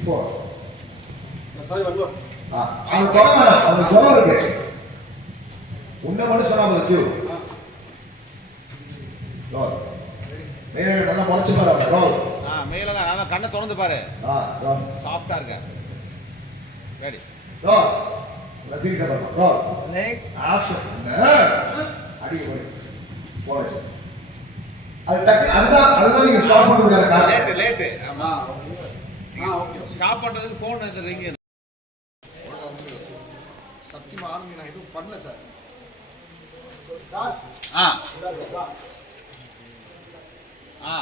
Four sorry வருவா அவன் தொட வேணாம் இருக்கு உன்னை மட்டும் சொன்னா போதும் கியூ ரோல் மேலே நல்லா முளைச்சு பாரு ரோல் ஆ மேலெல்லாம் நல்லா கண்ணை திறந்து பாரு. ஆ ரோல் சாஃப்டா இருக்க. ரெடி ரோல் ரசீல் சார் ரோல் லேக் ஆக்ஷன் அடிக்க போய் போடு அது டக்கு அதுதான் அதுதான் நீங்க ஸ்டாப் பண்ணுறதுக்கான லேட்டு லேட்டு ஆமா ஆ ஓகே ஸ்டாப் பண்றதுக்கு ஃபோன் இந்த ரிங் சத்தியமா ஆரம்பி நான் எதுவும் பண்ணல சார். ஆ. ஆ.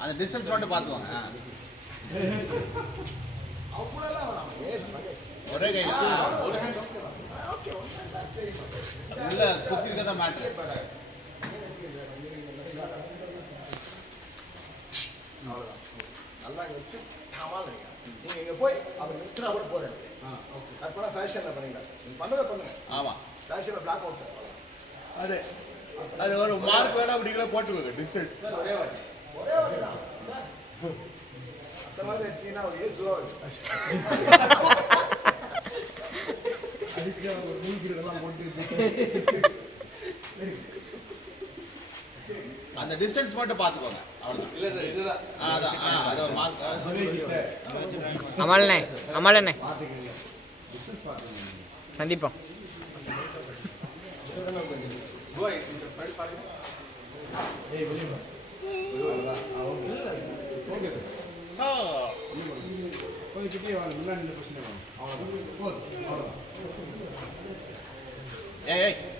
அந்த டிஸ்டன்ஸ் மட்டும் பார்த்துவாங்க ஆ. ஒரே கை தான் மேட்ரு அவ்வளோதான் நல்லா இங்கே வச்சு டமால் நீங்கள் நீங்கள் இங்கே போய் அவன் நிறுத்தினா கூட போதும் எனக்கு கற்பனா சஜஷனில் பண்ணிக்கலாம் சார் நீங்கள் பண்ணதை பண்ணுங்க ஆமாம் சஜஷனில் பிளாக் அவுட் சார் அது அது ஒரு மார்க் வேணா அப்படிங்களா போட்டுக்கோங்க டிஸ்டன்ஸ் ஒரே வாட்டி. தான் அந்த மாதிரி வச்சீங்கன்னா ஒரு ஏசுவா மூழ்கிடலாம் போட்டு அந்த டிஸ்டன்ஸ் மட்டும் பார்த்துக்கோங்க. இல்ல சார் இதுதான். அதான். அது ஒரு மார்க் அமலண்ணே அமலண்ணே. சந்திப்போம் Hey, hey.